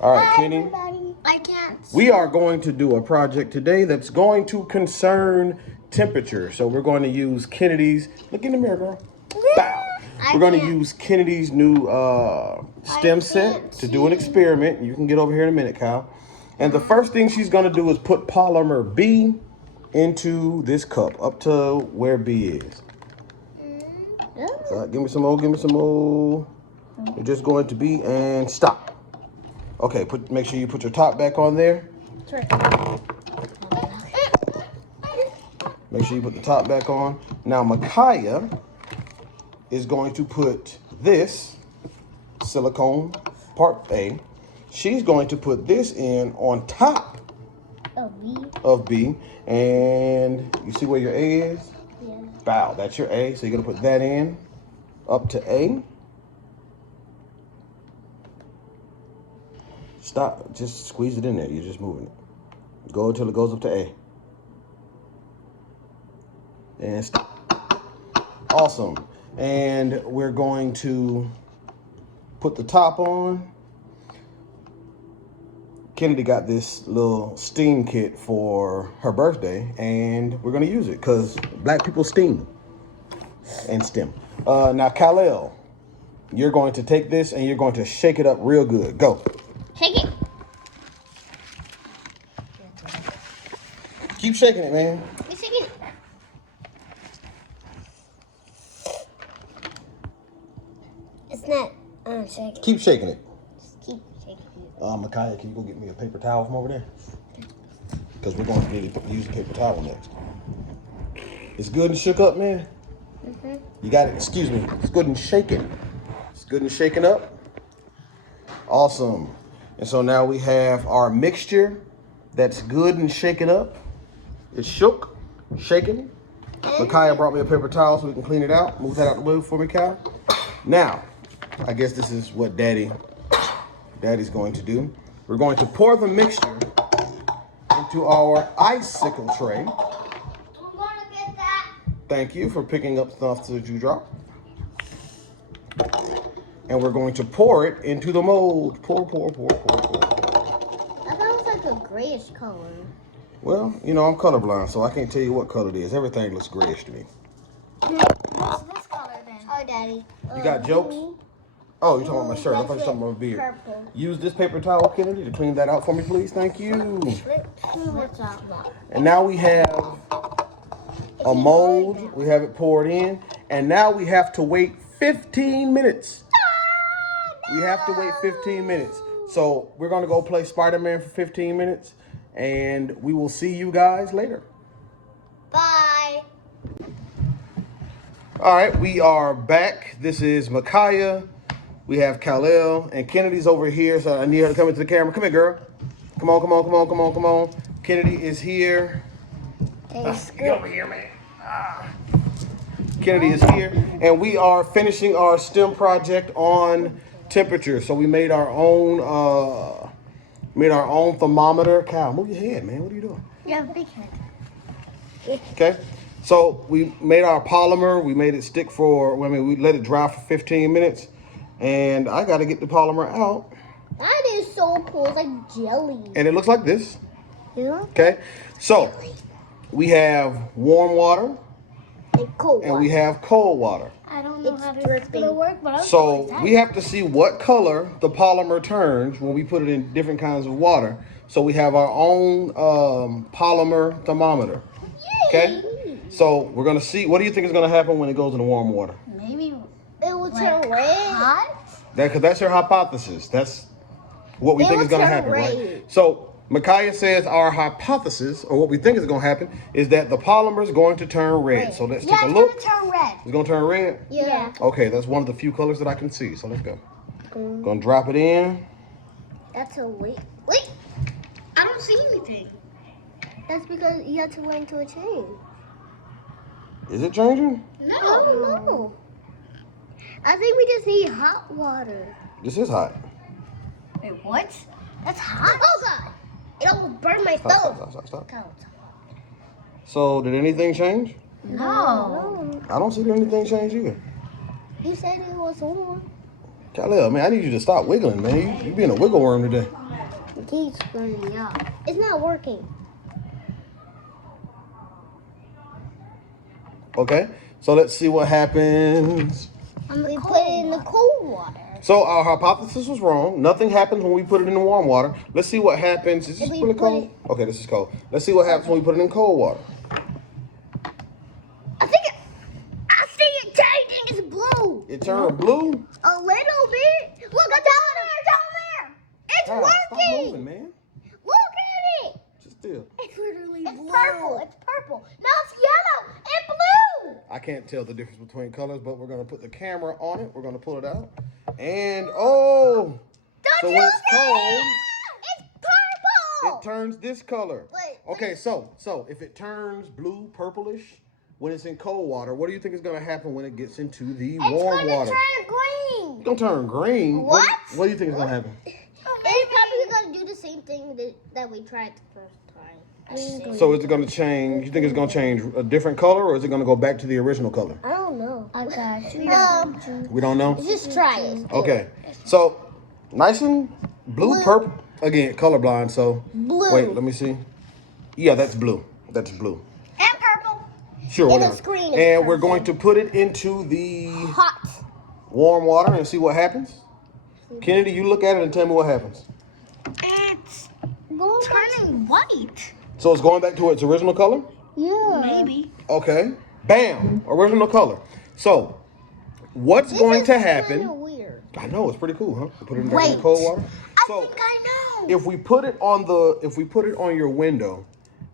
All right, Kenny. I can't. We are going to do a project today that's going to concern temperature. So we're going to use Kennedy's. Look in the mirror, girl. Bow. We're going to use Kennedy's new stem set to do an experiment. You can get over here in a minute, Kyle. And the first thing she's going to do is put polymer B into this cup up to where B is. Give me some more. Give me some more. You're just going to be and stop. Okay, make sure you put your top back on there. Sure. Make sure you put the top back on. Now, Mikhaiya is going to put this silicone part A. She's going to put this in on top of B. And you see where your A is? Yeah. Bow, that's your A. So you're going to put that in up to A. Stop, just squeeze it in there. You're just moving it. Go until it goes up to A. And stop. Awesome. And we're going to put the top on. Kennedy got this little steam kit for her birthday, and we're gonna use it because black people steam and stem. Now, Khalil, you're going to take this and you're going to shake it up real good. Go. Shake it. Keep shaking it, man. Shake it. It's not shaking. Keep shaking it. Just keep shaking it. Mikhaiya, can you go get me a paper towel from over there? Because we're going to need to use a paper towel next. It's good and shook up, man. You got it. Excuse me. It's good and shaken. It's good and shaken up. Awesome. And so now we have our mixture that's good and shaken up. It's shook, shaken. Mikhaiya brought me a paper towel so we can clean it out. Move that out the way for me, Kyle. Now, I guess this is what Daddy's going to do. We're going to pour the mixture into our icicle tray. I'm going to get that. Thank you for picking up stuff that you dropped. And we're going to pour it into the mold. Pour, pour, pour, pour, pour. I thought it was like a grayish color. Well, you know, I'm colorblind, so I can't tell you what color it is. Everything looks grayish to me. What's this color then? Oh, Daddy. You got jokes? Oh, you're talking about my shirt. I thought you were talking about my beard. Purple. Use this paper towel, Kennedy, to clean that out for me, please. Thank you. What's up? And now we have a mold. We have it poured in. And now we have to wait 15 minutes. We have to wait 15 minutes. So we're going to go play Spider-Man for 15 minutes. And we will see you guys later. Bye. All right, we are back. This is Mikhaiya. We have Khalil, and Kennedy's over here, so I need her to come into the camera. Come here, girl. Come on, come on, come on, come on, come on. Kennedy is here. Get over here, man. Kennedy is here, and we are finishing our STEM project on temperature. So we made our own thermometer. Kyle, move your head, man. What are you doing? You have a big head. Okay. So we made our polymer. We made it stick we let it dry for 15 minutes. And I got to get the polymer out. That is so cool. It's like jelly. And it looks like this. Yeah. Okay. So we have warm water. And cold water. And we have cold water. I don't know how it's going to work, but So we have to see what color the polymer turns when we put it in different kinds of water. So we have our own polymer thermometer. Okay. So we're going to see. What do you think is going to happen when it goes in the warm water? Maybe it will turn red. Hot? That's your hypothesis. That's what we think is going to happen, right? So Mikhaiya says our hypothesis, or what we think is going to happen, is that the polymer is going to turn red. So let's take a look. It's going to turn red. It's going to turn red? Yeah. Okay, that's one of the few colors that I can see. So let's go. Going to drop it in. That's a wait. Wait. I don't see anything. That's because you have to wait until it changes. Is it changing? No. I don't know. I think we just need hot water. This is hot. Wait, what? That's hot? Oh, God. It almost burned my thumb. Stop. So, did anything change? No. I don't see anything change either. You said it was on. Khalil, man, I need you to stop wiggling, man. You being a wiggle worm today. It keeps burning up. It's not working. Okay, so let's see what happens. We put it in the cold water. So our hypothesis was wrong. Nothing happens when we put it in the warm water. Let's see what happens. Is this really cold? Okay, this is cold. Let's see what happens when we put it in cold water. I see it changing. It's blue. It turned blue. A little bit. Look at down there. It's God, working. stop moving, man. Look at it. Just still. It's literally blue. It's purple. It's purple. Now it's yellow and blue. I can't tell the difference between colors, but we're gonna put the camera on it. We're gonna pull it out, and oh, so when it's cold, it's purple. it turns this color. Wait, okay, so if it turns blue, purplish when it's in cold water, what do you think is gonna happen when it gets into the warm water? It's gonna turn green. It's gonna turn green. What? What do you think is gonna happen? It's probably gonna do the same thing that we tried the first time. So is it gonna change? You think it's gonna change a different color, or is it gonna go back to the original color? I don't know. I got you. We don't know. Just try it. Okay, so nice and blue, purple. Again, colorblind. So Blue. wait, let me see. Yeah, that's blue. That's blue. And purple. Sure, And the whatever. screen is And we're purple. going to put it into the Hot. warm water and see what happens. Kennedy, you look at it and tell me what happens. It's turning white. So it's going back to its original color? Yeah. Maybe. Okay. Bam. Original color. So what's going to happen? Kind of weird. I know, it's pretty cool, huh? We put it in the cold water. I think I know. If we put it on your window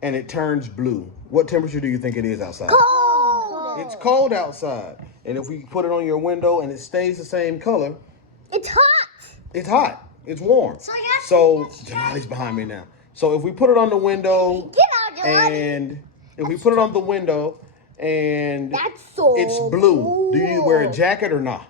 and it turns blue, what temperature do you think it is outside? Cold. It's cold outside. And if we put it on your window and it stays the same color, It's hot. it's hot. It's warm. So Janani's behind me now. So if we put it on the window Get out, Jelani. and if we put it on the window and That's so it's blue, do you need to wear a jacket or not?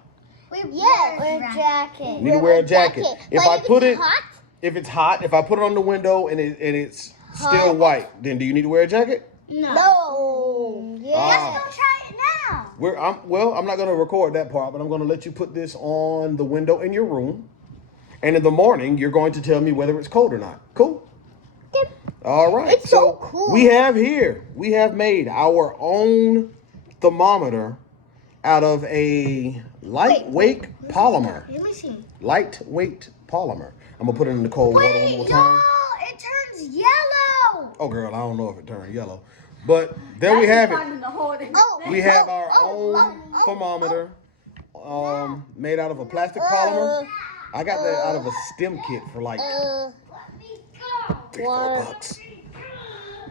Yes. Wear a jacket. You need to wear a jacket. If I put it, hot, if it's hot, if I put it on the window and it's still white, then do you need to wear a jacket? no. Ah. Let's go try it now. I'm not going to record that part, but I'm going to let you put this on the window in your room. And in the morning, you're going to tell me whether it's cold or not. Cool? Yep. All right. It's so cool. We have made our own thermometer out of a lightweight polymer. Let me see. Lightweight polymer. I'm going to put it in the cold water one more time. It turns yellow. Oh, girl, I don't know if it turned yellow. But there we have it. We have our own thermometer made out of a plastic polymer. I got that out of a STEM kit for like $3-4.